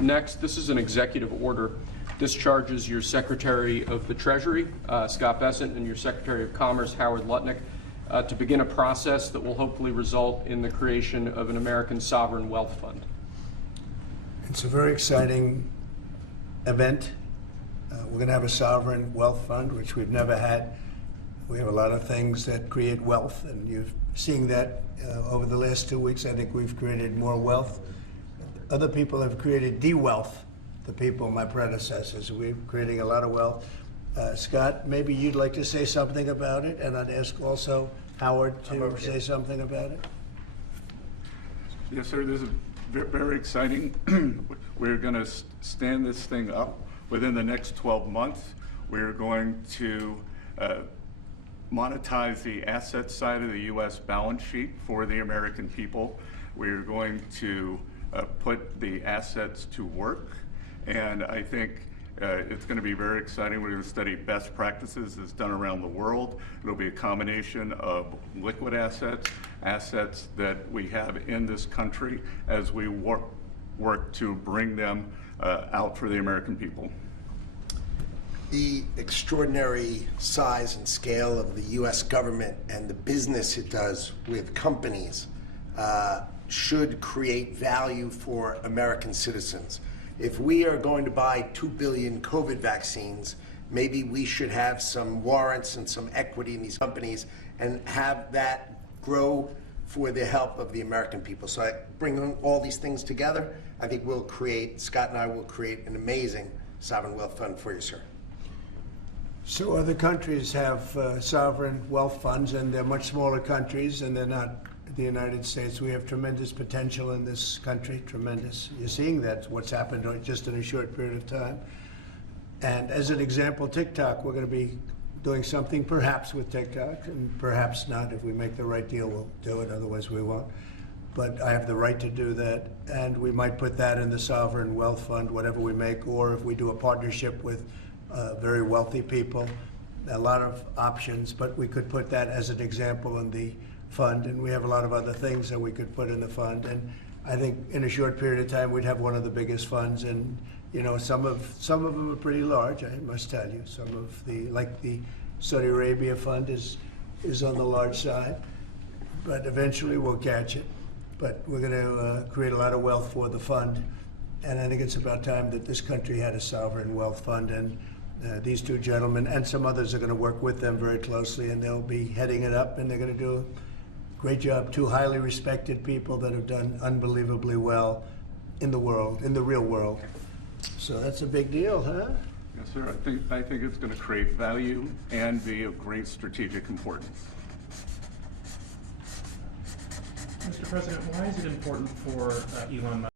Next, this is an executive order. Discharges your Secretary of the Treasury, Scott Bessent, and your Secretary of Commerce, Howard Lutnick, to begin a process that will hopefully result in the creation of an American sovereign wealth fund. It's a very exciting event. We're going to have a sovereign wealth fund, which we've never had. We have a lot of things that create wealth, and you're seeing that over the last 2 weeks. I think we've created more wealth. Other people have created de-wealth, the people, my predecessors. We're creating a lot of wealth. Scott, maybe you'd like to say something about it, and I'd ask also Howard to say something about it. Yes, sir. This is very exciting. We're going to stand this thing up within the next 12 months. We're going to monetize the asset side of the U.S. balance sheet for the American people. We're going to put the assets to work, and I think it's going to be very exciting. We're going to study best practices that's done around the world. It'll be a combination of liquid assets, assets that we have in this country as we work to bring them out for the American people. The extraordinary size and scale of the U.S. government and the business it does with companies should create value for American citizens. If we are going to buy 2 billion COVID vaccines, maybe we should have some warrants and some equity in these companies and have that grow for the help of the American people. So I bring all these things together. I think we'll create, Scott and I will create an amazing sovereign wealth fund for you, sir. So other countries have sovereign wealth funds, and they're much smaller countries, and they're not the United States. We have tremendous potential in this country, tremendous. You're seeing that, what's happened just in a short period of time. And as an example, TikTok, we're going to be doing something perhaps with TikTok, and perhaps not. If we make the right deal, we'll do it, otherwise we won't. But I have the right to do that, and we might put that in the sovereign wealth fund, whatever we make, or if we do a partnership with very wealthy people, a lot of options, but we could put that as an example in the fund, and we have a lot of other things that we could put in the fund. And I think in a short period of time, we'd have one of the biggest funds, and you know, some of them are pretty large, I must tell you. Some of the, like the Saudi Arabia fund is on the large side, but eventually we'll catch it. But we're going to create a lot of wealth for the fund, and I think it's about time that this country had a sovereign wealth fund, and these two gentlemen and some others are going to work with them very closely, and they'll be heading it up, and they're going to do a great job. Two highly respected people that have done unbelievably well in the world, in the real world. So that's a big deal, huh? Yes, sir. I think it's going to create value and be of great strategic importance. Mr. President, why is it important for Elon Musk